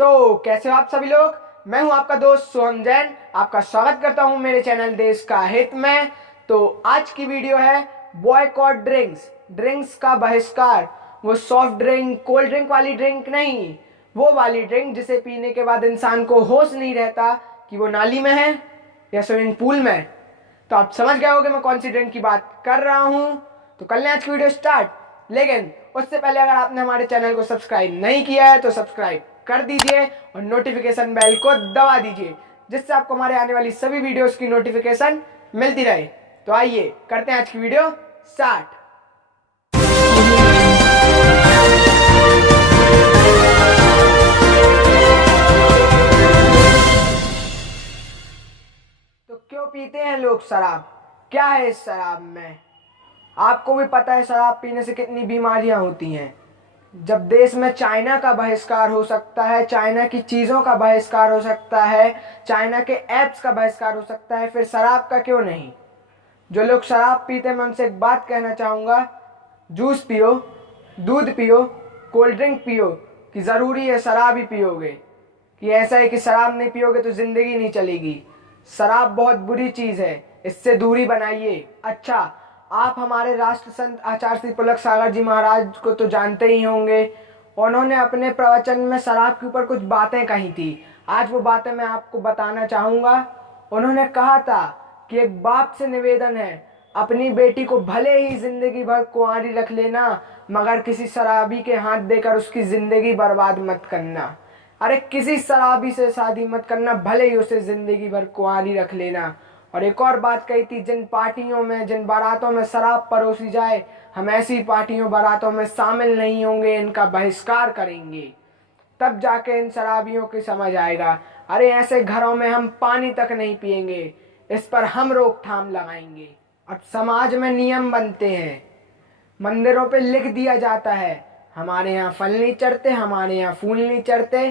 तो कैसे हो आप सभी लोग। मैं हूं आपका दोस्त सोहन जैन, आपका स्वागत करता हूं मेरे चैनल देश का हित में। तो आज की वीडियो है बॉयकॉट ड्रिंक्स का बहिष्कार। वो सॉफ्ट ड्रिंक, कोल्ड ड्रिंक वाली ड्रिंक नहीं, वो वाली ड्रिंक जिसे पीने के बाद इंसान को होश नहीं रहता कि वो नाली में है या स्विमिंग पूल में। तो आप समझ गए होंगे मैं कौन सी ड्रिंक की बात कर रहा हूं। तो कल आज की वीडियो स्टार्ट। लेकिन उससे पहले अगर आपने हमारे चैनल को सब्सक्राइब नहीं किया है तो सब्सक्राइब कर दीजिए और नोटिफिकेशन बेल को दबा दीजिए, जिससे आपको हमारे आने वाली सभी वीडियोस की नोटिफिकेशन मिलती रहे। तो आइए करते हैं आज की वीडियो स्टार्ट। तो क्यों पीते हैं लोग शराब? क्या है इस शराब में? आपको भी पता है शराब पीने से कितनी बीमारियां होती हैं। जब देश में चाइना का बहिष्कार हो सकता है, चाइना की चीज़ों का बहिष्कार हो सकता है, चाइना के ऐप्स का बहिष्कार हो सकता है, फिर शराब का क्यों नहीं? जो लोग शराब पीते हैं मैं उनसे एक बात कहना चाहूँगा, जूस पियो, दूध पियो, कोल्ड ड्रिंक पियो, कि ज़रूरी है शराब ही पियोगे? कि ऐसा है कि शराब नहीं पियोगे तो ज़िंदगी नहीं चलेगी? शराब बहुत बुरी चीज़ है, इससे दूरी बनाइए। अच्छा, आप हमारे राष्ट्र संत आचार्य श्री पुलक सागर जी महाराज को तो जानते ही होंगे। उन्होंने अपने प्रवचन में शराब के ऊपर कुछ बातें कही थी। आज वो बातें मैं आपको बताना चाहूँगा। उन्होंने कहा था कि एक बाप से निवेदन है, अपनी बेटी को भले ही जिंदगी भर कुंवारी रख लेना, मगर किसी शराबी के हाथ देकर उसकी जिंदगी बर्बाद मत करना। अरे किसी शराबी से शादी मत करना, भले ही उसे जिंदगी भर कुंवारी रख लेना। और एक और बात कही थी, जिन पार्टियों में, जिन बारातों में शराब परोसी जाए, हम ऐसी पार्टियों बारातों में शामिल नहीं होंगे, इनका बहिष्कार करेंगे। तब जाके इन शराबियों की समझ आएगा। अरे ऐसे घरों में हम पानी तक नहीं पिएंगे, इस पर हम रोकथाम लगाएंगे। अब समाज में नियम बनते हैं, मंदिरों पे लिख दिया जाता है हमारे यहाँ फल नहीं चढ़ते, हमारे यहाँ फूल नहीं चढ़ते।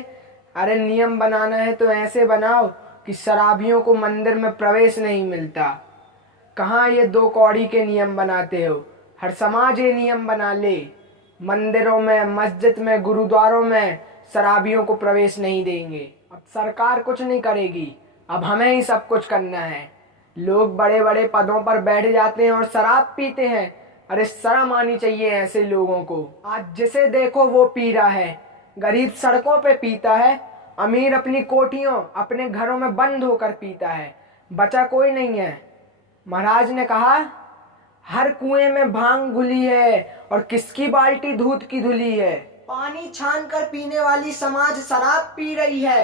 अरे नियम बनाना है तो ऐसे बनाओ कि शराबियों को मंदिर में प्रवेश नहीं मिलता। कहाँ ये दो कौड़ी के नियम बनाते हो? हर समाज ये नियम बना ले, मंदिरों में, मस्जिद में, गुरुद्वारों में शराबियों को प्रवेश नहीं देंगे। अब सरकार कुछ नहीं करेगी, अब हमें ही सब कुछ करना है। लोग बड़े बड़े पदों पर बैठ जाते हैं और शराब पीते हैं। अरे शर्म आनी चाहिए ऐसे लोगों को। आज जिसे देखो वो पी रहा है, गरीब सड़कों पे पीता है, अमीर अपनी कोठियों, अपने घरों में बंद होकर पीता है, बचा कोई नहीं है। महाराज ने कहा, हर कुएं में भांग घुली है और किसकी बाल्टी दूध की धुली है। पानी छान कर पीने वाली समाज शराब पी रही है।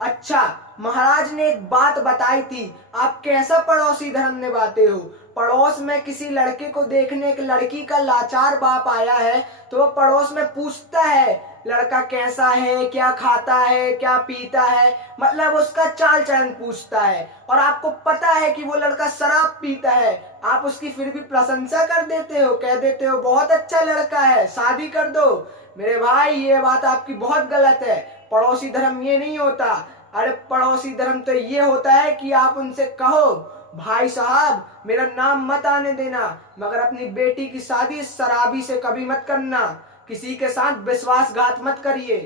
अच्छा, महाराज ने एक बात बताई थी, आप कैसा पड़ोसी धर्म निभाते हो? पड़ोस में किसी लड़के को देखने एक लड़की का लाचार बाप आया है तो वो पड़ोस में पूछता है लड़का कैसा है, क्या खाता है, क्या पीता है, मतलब उसका चाल चलन पूछता है। और आपको पता है कि वो लड़का शराब पीता है, आप उसकी फिर भी प्रशंसा कर देते हो, कह देते हो बहुत अच्छा लड़का है, शादी कर दो। मेरे भाई ये बात आपकी बहुत गलत है। पड़ोसी धर्म ये नहीं होता। अरे पड़ोसी धर्म तो ये होता है कि आप उनसे कहो, भाई साहब मेरा नाम मत आने देना, मगर अपनी बेटी की शादी शराबी से कभी मत करना, किसी के साथ विश्वासघात मत करिए।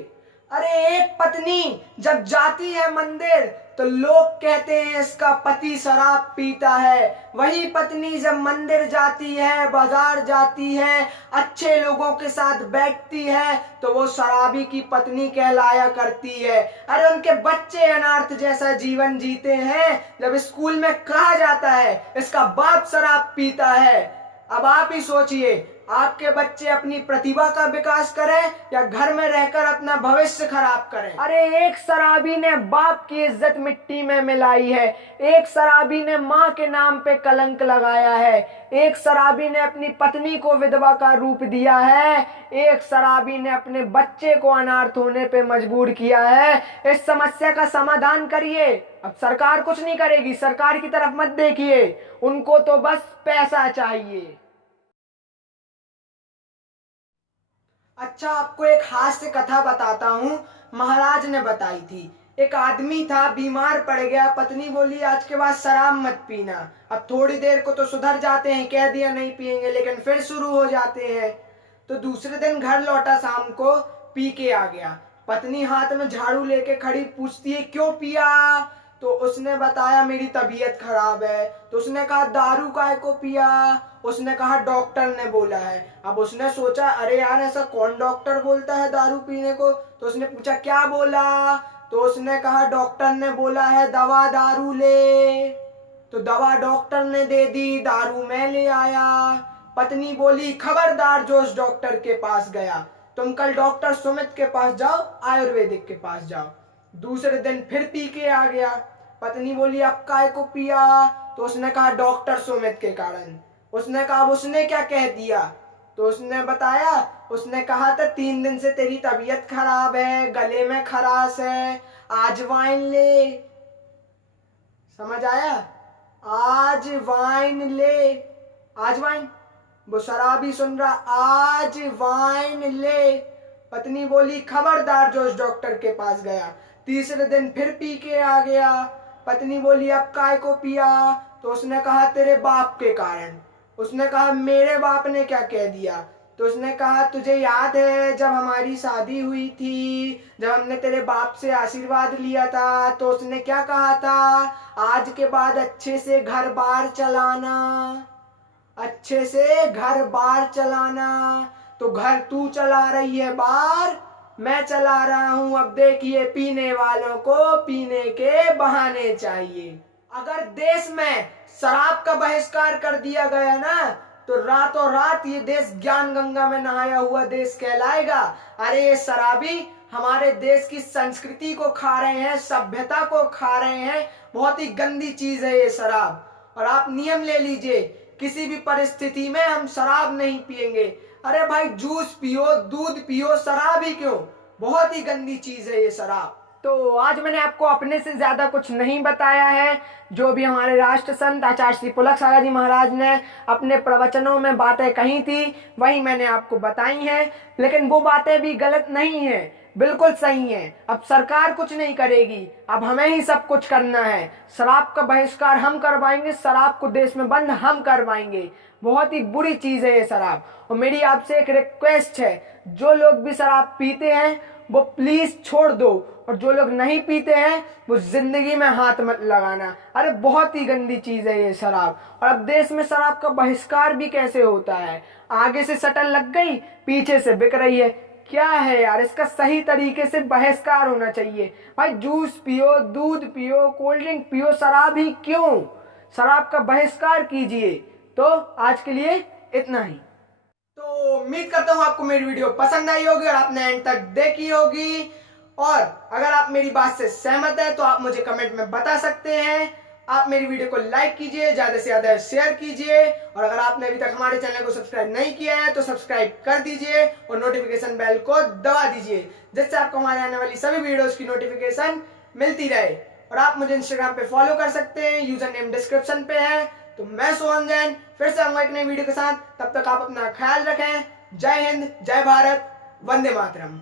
अरे एक पत्नी जब जाती है मंदिर तो लोग कहते हैं इसका पति शराब पीता है। वही पत्नी जब मंदिर जाती है, बाजार जाती है, अच्छे लोगों के साथ बैठती है तो वो शराबी की पत्नी कहलाया करती है। अरे उनके बच्चे अनार्थ जैसा जीवन जीते हैं। जब स्कूल में कहा जाता है इसका बाप शराब पीता है, अब आप ही सोचिए, आपके बच्चे अपनी प्रतिभा का विकास करें या घर में रहकर अपना भविष्य खराब करें। अरे एक शराबी ने बाप की इज्जत मिट्टी में मिलाई है, एक शराबी ने माँ के नाम पे कलंक लगाया है, एक शराबी ने अपनी पत्नी को विधवा का रूप दिया है, एक शराबी ने अपने बच्चे को अनाथ होने पे मजबूर किया है। इस समस्या का समाधान करिए। अब सरकार कुछ नहीं करेगी, सरकार की तरफ मत देखिए, उनको तो बस पैसा चाहिए। अच्छा, आपको एक हास्य कथा बताता हूँ, महाराज ने बताई थी। एक आदमी था, बीमार पड़ गया, पत्नी बोली आज के बाद शराब मत पीना। अब थोड़ी देर को तो सुधर जाते हैं, कह दिया नहीं पिएंगे, लेकिन फिर शुरू हो जाते हैं। तो दूसरे दिन घर लौटा, शाम को पी के आ गया। पत्नी हाथ में झाड़ू लेके खड़ी, पूछती है क्यों पिया? तो उसने बताया मेरी तबीयत खराब है। तो उसने कहा दारू काहे को पिया? उसने कहा डॉक्टर ने बोला है। अब उसने सोचा अरे यार ऐसा कौन डॉक्टर बोलता है दारू पीने को? तो उसने पूछा क्या बोला? तो उसने कहा डॉक्टर ने बोला है दवा दारू ले। तो दवा डॉक्टर ने दे दी, दारू मैं ले आया। पत्नी बोली खबरदार जो उस डॉक्टर के पास गया, तुम कल डॉक्टर सुमित के पास जाओ, आयुर्वेदिक के पास जाओ। दूसरे दिन फिर पी के आ गया। पत्नी बोली अब काय को पिया? तो उसने कहा डॉक्टर सुमित के कारण। उसने कहा अब उसने क्या कह दिया? तो उसने बताया, उसने कहा था 3 दिन से तेरी तबीयत खराब है, गले में खराश है, आज वाइन ले। समझ आया? आज वाइन ले। आज वाइन, वो शराबी सुन रहा, आज वाइन ले। पत्नी बोली खबरदार जो उस डॉक्टर के पास गया। तीसरे दिन फिर पी के आ गया। पत्नी बोली अब काय को पिया? तो उसने कहा तेरे बाप के कारण। उसने कहा मेरे बाप ने क्या कह दिया? तो उसने कहा तुझे याद है जब हमारी शादी हुई थी, जब हमने तेरे बाप से आशीर्वाद लिया था, तो उसने क्या कहा था? आज के बाद अच्छे से घर बार चलाना, अच्छे से घर बार चलाना। तो घर तू चला रही है, बार मैं चला रहा हूं। अब देखिए पीने वालों को पीने के बहाने चाहिए। अगर देश में शराब का बहिष्कार कर दिया गया ना, तो रातों रात ये देश ज्ञान गंगा में नहाया हुआ देश कहलाएगा। अरे ये शराबी हमारे देश की संस्कृति को खा रहे हैं, सभ्यता को खा रहे हैं। बहुत ही गंदी चीज है ये शराब। और आप नियम ले लीजिए, किसी भी परिस्थिति में हम शराब नहीं पिएंगे। अरे भाई जूस पियो, दूध पियो, शराब ही क्यों? बहुत ही गंदी चीज है ये शराब। तो आज मैंने आपको अपने से ज्यादा कुछ नहीं बताया है। जो भी हमारे राष्ट्र संत आचार्य श्री पुलक सागर जी महाराज ने अपने प्रवचनों में बातें कही थी, वही मैंने आपको बताई हैं। लेकिन वो बातें भी गलत नहीं है, बिल्कुल सही है। अब सरकार कुछ नहीं करेगी, अब हमें ही सब कुछ करना है। शराब का बहिष्कार हम करवाएंगे, शराब को देश में बंद हम करवाएंगे। बहुत ही बुरी चीज है ये शराब। और मेरी आपसे एक रिक्वेस्ट है, जो लोग भी शराब पीते हैं वो प्लीज छोड़ दो, और जो लोग नहीं पीते हैं वो जिंदगी में हाथ मत लगाना। अरे बहुत ही गंदी चीज है ये शराब। और अब देश में शराब का बहिष्कार भी कैसे होता है? आगे से शटल लग गई, पीछे से बिक रही है। क्या है यार, इसका सही तरीके से बहिष्कार होना चाहिए। भाई जूस पियो, दूध पियो, कोल्ड ड्रिंक पियो, शराब ही क्यों? शराब का बहिष्कार कीजिए। तो आज के लिए इतना ही। तो उम्मीद करता हूँ आपको मेरी वीडियो पसंद आई होगी और आपने एंड तक देखी होगी। और अगर आप मेरी बात से सहमत हैं तो आप मुझे कमेंट में बता सकते हैं। आप मेरी वीडियो को लाइक कीजिए, ज्यादा से ज्यादा शेयर कीजिए। और अगर आपने अभी तक हमारे चैनल को सब्सक्राइब नहीं किया है तो सब्सक्राइब कर दीजिए और नोटिफिकेशन बेल को दबा दीजिए, जिससे आपको हमारे आने वाली सभी वीडियोस की नोटिफिकेशन मिलती रहे। और आप मुझे इंस्टाग्राम पे फॉलो कर सकते हैं, यूजर नेम डिस्क्रिप्शन पे है। तो मैं सोहन जैन फिर से आऊंगा एक नई वीडियो के साथ। तब तक आप अपना ख्याल रखें। जय हिंद, जय भारत, वंदे मातरम।